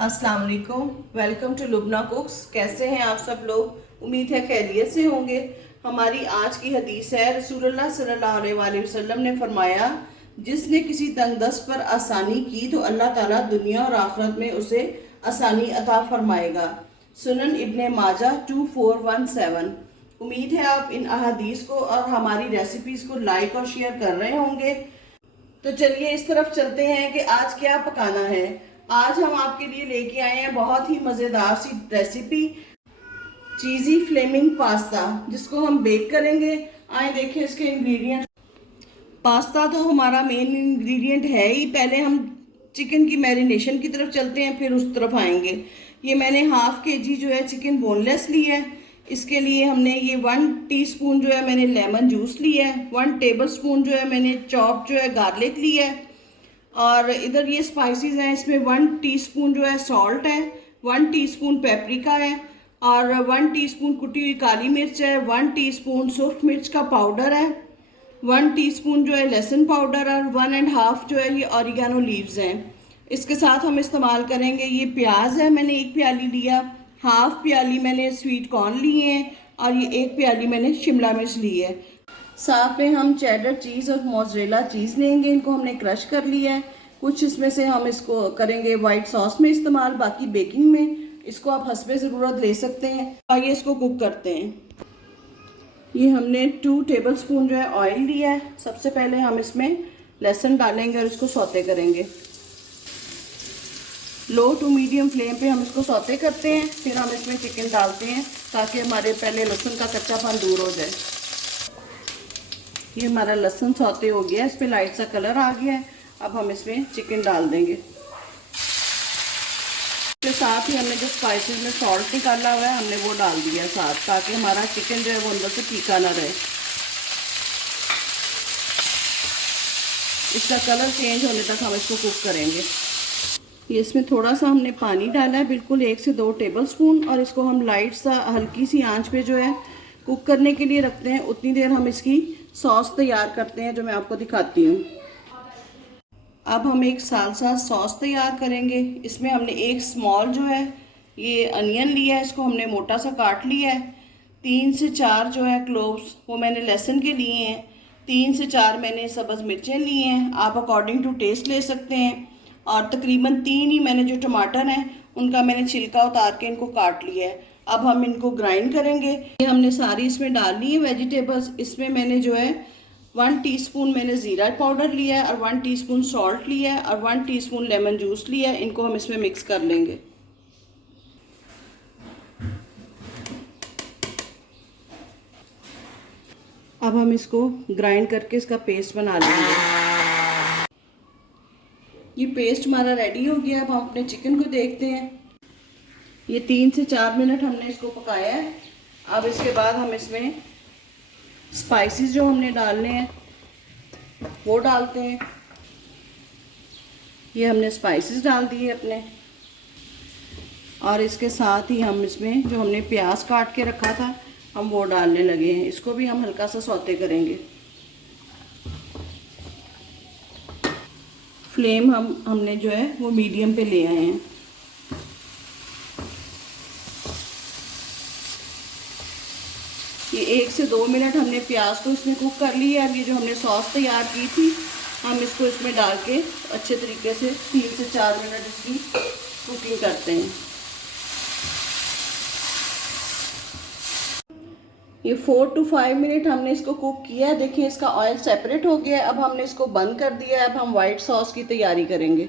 अस्सलाम वालेकुम। Welcome to Lubna cooks. कैसे हैं आप सब लोग? उम्मीद है खैरियत से होंगे। हमारी आज की हदीस है, रसूलुल्लाह सल्लल्लाहु अलैहि वसल्लम ने फरमाया, जिसने किसी तंगदस्त पर आसानी की तो अल्लाह ताला दुनिया और आखिरत में उसे आसानी अता फरमाएगा। सुनन इब्ने माजा 2417। उम्मीद है आप इन अहादीस को और हमारी रेसिपीज को लाइक और शेयर कर रहे होंगे। तो चलिए इस तरफ चलते हैं कि आज क्या पकाना है। आज हम आपके लिए लेके आए हैं बहुत ही मज़ेदार सी रेसिपी, चीज़ी फ्लेमिंग पास्ता, जिसको हम बेक करेंगे। आए देखिए इसके इंग्रेडिएंट। पास्ता तो हमारा मेन इंग्रेडिएंट है ही। पहले हम चिकन की मैरिनेशन की तरफ चलते हैं, फिर उस तरफ आएंगे। ये मैंने हाफ के जी जो है चिकन बोनलेस ली है। इसके लिए हमने ये 1 टीस्पून जो है मैंने लेमन जूस लिया है। 1 टेबल स्पून जो है मैंने चॉप जो है गार्लिक लिया है। और इधर ये स्पाइसेस हैं, इसमें 1 टीस्पून जो है सॉल्ट है, 1 टीस्पून पेपरिका है और 1 टीस्पून कुटी हुई काली मिर्च है, 1 टीस्पून सुर्ख मिर्च का पाउडर है, 1 टीस्पून जो है लहसुन पाउडर और 1.5 जो है ये ऑरिगेनो लीव्स हैं। इसके साथ हम इस्तेमाल करेंगे, ये प्याज है, मैंने 1 प्याली लिया, हाफ प्याली मैंने स्वीट कॉर्न लिए हैं और ये 1 प्याली मैंने शिमला मिर्च ली है। साथ में हम चेडर चीज़ और मोज़रेला चीज़ लेंगे, इनको हमने क्रश कर लिया है। कुछ इसमें से हम इसको करेंगे वाइट सॉस में इस्तेमाल, बाकी बेकिंग में। इसको आप हस्बे ज़रूरत ले सकते हैं। आइए इसको कुक करते हैं। ये हमने 2 टेबल स्पून जो है ऑयल लिया है। सबसे पहले हम इसमें लहसुन डालेंगे और इसको सौते करेंगे। लो टू मीडियम फ्लेम पे हम इसको सौते करते हैं, फिर हम इसमें चिकन डालते हैं ताकि हमारे पहले लहसुन का कच्चापन दूर हो जाए। ये हमारा लहसुन सौते हो गया, इस पर लाइट सा कलर आ गया है। अब हम इसमें चिकन डाल देंगे। इसके साथ ही हमने जो स्पाइसेस में सॉल्ट निकाला हुआ है हमने वो डाल दिया साथ, ताकि हमारा चिकन जो है वो अंदर से तीखा ना रहे। इसका कलर चेंज होने तक हम इसको कुक करेंगे। ये इसमें थोड़ा सा हमने पानी डाला है, बिल्कुल 1 से 2 टेबल स्पून, और इसको हम लाइट सा हल्की सी आंच पे जो है कुक करने के लिए रखते हैं। उतनी देर हम इसकी सॉस तैयार करते हैं जो मैं आपको दिखाती हूँ। अब हम एक सालसा सॉस तैयार करेंगे। इसमें हमने एक स्मॉल जो है ये अनियन लिया है, इसको हमने मोटा सा काट लिया है। 3 से 4 जो है क्लोव्स वो मैंने लहसुन के लिए हैं। 3 से 4 मैंने सब्ज़ मिर्चें लिए हैं, आप अकॉर्डिंग टू टेस्ट ले सकते हैं। और तकरीबन 3 ही मैंने जो टमाटर हैं उनका मैंने छिलका उतार के इनको काट लिया है। अब हम इनको ग्राइंड करेंगे। ये हमने सारी इसमें डाल ली है वेजिटेबल्स। इसमें मैंने जो है 1 टीस्पून मैंने ज़ीरा पाउडर लिया है और 1 टीस्पून सॉल्ट लिया है और 1 टीस्पून लेमन जूस लिया है। इनको हम इसमें मिक्स कर लेंगे। अब हम इसको ग्राइंड करके इसका पेस्ट बना लेंगे। ये पेस्ट हमारा रेडी हो गया। अब हम अपने चिकन को देखते हैं। ये 3 से 4 मिनट हमने इसको पकाया है। अब इसके बाद हम इसमें स्पाइसेस जो हमने डालने हैं वो डालते हैं। ये हमने स्पाइसेस डाल दिए अपने, और इसके साथ ही हम इसमें जो हमने प्याज काट के रखा था हम वो डालने लगे हैं। इसको भी हम हल्का सा सौते करेंगे। फ्लेम हमने जो है वो मीडियम पे ले आए हैं। ये 1 से 2 मिनट हमने प्याज को इसमें कुक कर लिया है। अब ये जो हमने सॉस तैयार की थी हम इसको इसमें डाल के अच्छे तरीके से 3 से 4 मिनट इसकी कुकिंग करते हैं। ये 4 to 5 मिनट हमने इसको कुक किया है। देखिए इसका ऑयल सेपरेट हो गया है। अब हमने इसको बंद कर दिया है। अब हम वाइट सॉस की तैयारी करेंगे।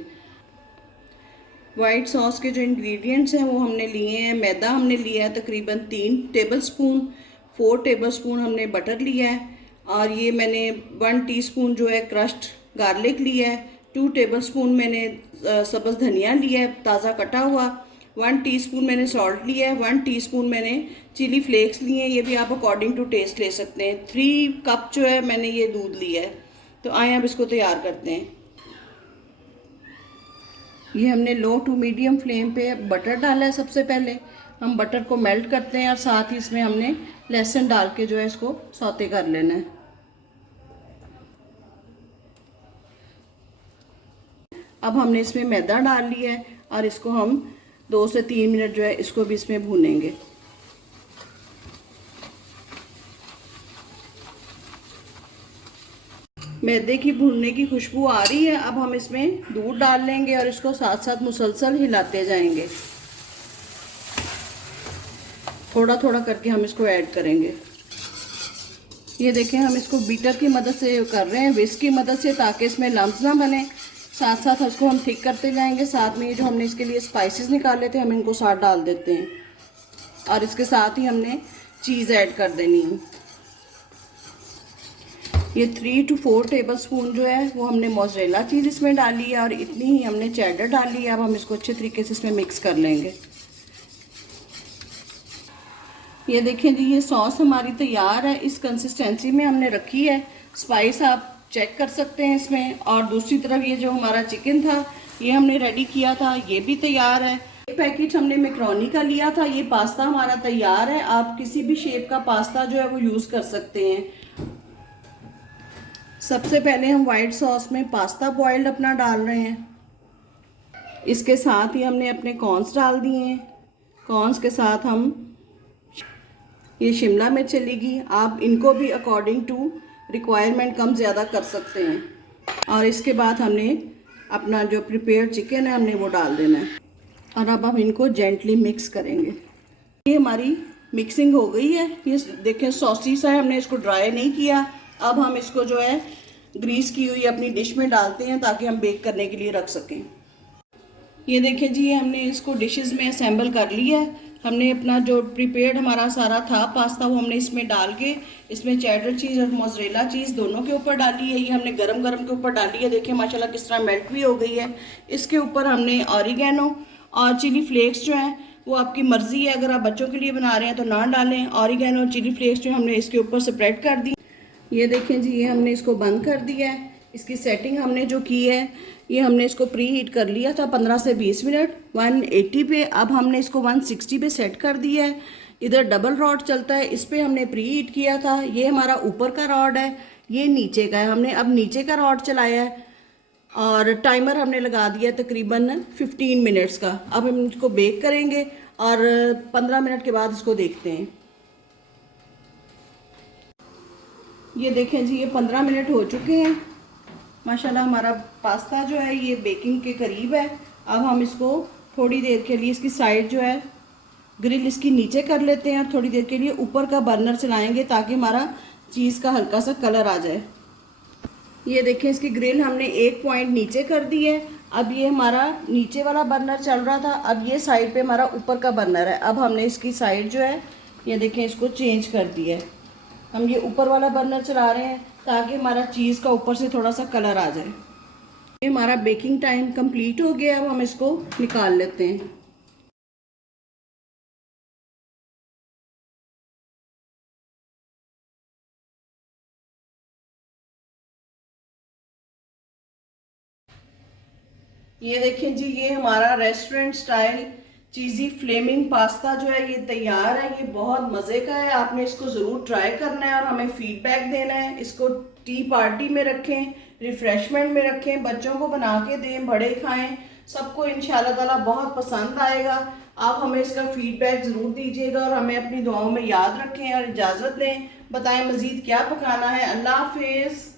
वाइट सॉस के जो इंग्रेडिएंट्स हैं वो हमने लिए हैं। मैदा हमने लिया है तकरीबन 3 टेबल स्पून, 4 टेबल स्पून हमने बटर लिया है, और ये मैंने 1 टीस्पून जो है क्रश्ड गार्लिक लिया है, 2 टेबल स्पून मैंने सब्ज़ धनिया लिया है ताज़ा कटा हुआ, 1 टीस्पून मैंने सॉल्ट लिया है, 1 टीस्पून मैंने चिली फ्लेक्स लिए हैं। ये भी आप अकॉर्डिंग टू टेस्ट ले सकते हैं। 3 कप जो है मैंने ये दूध लिया है। तो आए अब इसको तैयार करते हैं। ये हमने लो टू मीडियम फ्लेम पे बटर डाला है। सबसे पहले हम बटर को मेल्ट करते हैं और साथ ही इसमें हमने लहसुन डाल के जो है इसको सौते कर लेना है। अब हमने इसमें मैदा डाल लिया है और इसको हम 2 से 3 मिनट जो है इसको भी इसमें भूनेंगे। मैदे की भूनने की खुशबू आ रही है। अब हम इसमें दूध डाल लेंगे और इसको साथ साथ मुसलसल हिलाते जाएंगे। थोड़ा थोड़ा करके हम इसको ऐड करेंगे। ये देखें, हम इसको बीटर की मदद से कर रहे हैं, विस्क की मदद से, ताकि इसमें लम्स ना बने। साथ साथ इसको हम थिक करते जाएंगे। साथ में ये जो हमने इसके लिए स्पाइसेस निकाले थे, हम इनको साथ डाल देते हैं और इसके साथ ही हमने चीज़ ऐड कर देनी है। ये 3 to 4 टेबलस्पून जो है वो हमने मोज़रेला चीज़ इसमें डाली है और इतनी ही हमने चेडर डाली है। अब हम इसको अच्छे तरीके से इसमें मिक्स कर लेंगे। ये देखें जी, ये सॉस हमारी तैयार है। इस कंसिस्टेंसी में हमने रखी है। स्पाइस आप चेक कर सकते हैं इसमें। और दूसरी तरफ ये जो हमारा चिकन था ये हमने रेडी किया था, ये भी तैयार है। एक पैकेट हमने मैक्रोनी का लिया था। ये पास्ता हमारा तैयार है। आप किसी भी शेप का पास्ता जो है वो यूज़ कर सकते हैं। सबसे पहले हम वाइट सॉस में पास्ता बॉइल्ड अपना डाल रहे हैं। इसके साथ ही हमने अपने कॉर्न्स डाल दिए हैं। कॉर्न्स के साथ हम ये शिमला मिर्च चलेगी। आप इनको भी अकॉर्डिंग टू रिक्वायरमेंट कम ज़्यादा कर सकते हैं। और इसके बाद हमने अपना जो प्रिपेयर्ड चिकन है हमने वो डाल देना है और अब हम इनको जेंटली मिक्स करेंगे। ये हमारी मिक्सिंग हो गई है। ये देखें, सॉसी सा है, हमने इसको ड्राई नहीं किया। अब हम इसको जो है ग्रीस की हुई अपनी डिश में डालते हैं ताकि हम बेक करने के लिए रख सकें। ये देखें जी, हमने इसको डिशेस में असेंबल कर लिया है। हमने अपना जो प्रिपेयर्ड हमारा सारा था पास्ता वो हमने इसमें डाल के इसमें चेडर चीज़ और मोज़रेला चीज़ दोनों के ऊपर डाली है। ये हमने गरम गरम के ऊपर डाली है। देखिए माशाल्लाह किस तरह मेल्ट भी हो गई है। इसके ऊपर हमने ऑरिगेनो और चिली फ्लेक्स जो हैं वो आपकी मर्ज़ी है। अगर आप बच्चों के लिए बना रहे हैं तो ना डालें। ऑरिगेनो और चिली फ्लेक्स जो हमने इसके ऊपर स्प्रेड कर दी। ये देखें जी, ये हमने इसको बंद कर दिया है। इसकी सेटिंग हमने जो की है ये हमने इसको प्री हीट कर लिया था 15 से 20 मिनट 180 पे। अब हमने इसको 160 पे सेट कर दिया है। इधर डबल रॉड चलता है, इस पे हमने प्री हीट किया था। ये हमारा ऊपर का रॉड है, ये नीचे का है। हमने अब नीचे का रॉड चलाया है और टाइमर हमने लगा दिया तकरीबन 15 मिनट्स का। अब हम इसको बेक करेंगे और 15 मिनट के बाद इसको देखते हैं। ये देखें जी, ये 15 मिनट हो चुके हैं। माशाल्लाह हमारा पास्ता जो है ये बेकिंग के करीब है। अब हम इसको थोड़ी देर के लिए इसकी साइड जो है ग्रिल इसकी नीचे कर लेते हैं और थोड़ी देर के लिए ऊपर का बर्नर चलाएंगे ताकि हमारा चीज़ का हल्का सा कलर आ जाए। ये देखें, इसकी ग्रिल हमने एक पॉइंट नीचे कर दी है। अब ये हमारा नीचे वाला बर्नर चल रहा था, अब ये साइड पे हमारा ऊपर का बर्नर है। अब हमने इसकी साइड जो है ये देखें इसको चेंज कर दिया है। हम ये ऊपर वाला बर्नर चला रहे हैं ताकि हमारा चीज़ का ऊपर से थोड़ा सा कलर आ जाए। ये हमारा बेकिंग टाइम कंप्लीट हो गया। अब हम इसको निकाल लेते हैं। ये देखें जी, ये हमारा रेस्टोरेंट स्टाइल चीज़ी फ्लेमिंग पास्ता जो है ये तैयार है। ये बहुत मज़े का है। आपने इसको ज़रूर ट्राई करना है और हमें फीडबैक देना है। इसको टी पार्टी में रखें, रिफ़्रेशमेंट में रखें, बच्चों को बना के दें, बड़े खाएं, सबको इंशाल्लाह ताला बहुत पसंद आएगा। आप हमें इसका फीडबैक ज़रूर दीजिएगा और हमें अपनी दुआओं में याद रखें और इजाज़त दें। बताएं मज़ीद क्या पकाना है। अल्लाह हाफिज़।